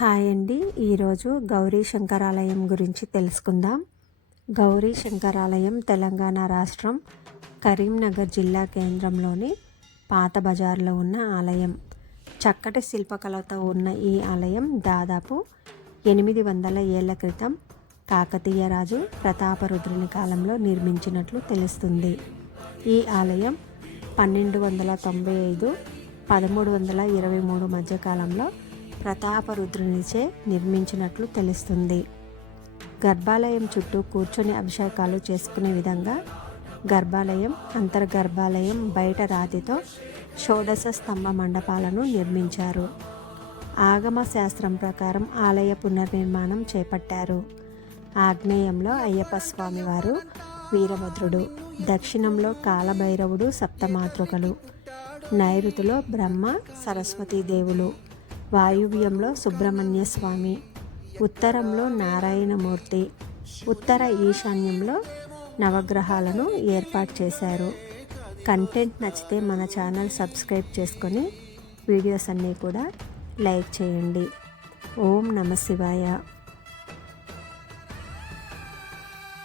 Hi అండి. ఈరోజు గౌరీ శంకరాలయం గురించి తెలుసుకుందాం. గౌరీ శంకరాలయం తెలంగాణ రాష్ట్రం కరీంనగర్ జిల్లా కేంద్రంలోని పాత బజార్లో ఉన్న ఆలయం. చక్కటి శిల్పకళతో ఉన్న ఈ ఆలయం దాదాపు 800 ఏళ్ల క్రితం కాకతీయ రాజు ప్రతాపరుద్రుని కాలంలో నిర్మించినట్లు తెలుస్తుంది. ఈ ఆలయం 1295 1323 మధ్యకాలంలో ప్రతాపరుద్రునిచే నిర్మించినట్లు తెలుస్తుంది. గర్భాలయం చుట్టూ కూర్చొని అభిషేకాలు చేసుకునే విధంగా గర్భాలయం, అంతర్గర్భాలయం బయట రాతితో షోడశ స్తంభ మండపాలను నిర్మించారు. ఆగమ శాస్త్రం ప్రకారం ఆలయ పునర్నిర్మాణం చేపట్టారు. ఆగ్నేయంలో అయ్యప్ప స్వామివారు, వీరభద్రుడు, దక్షిణంలో కాలభైరవుడు, సప్తమాతృకలు, నైరుతిలో బ్రహ్మ సరస్వతీదేవులు, వాయువ్యంలో సుబ్రహ్మణ్య స్వామి, ఉత్తరంలో నారాయణమూర్తి, ఉత్తర ఈశాన్యంలో నవగ్రహాలను ఏర్పాటు చేశారు. కంటెంట్ నచ్చితే మన ఛానల్ సబ్స్క్రైబ్ చేసుకొని వీడియోస్ అన్నీ కూడా లైక్ చేయండి. ఓం నమ శివాయ.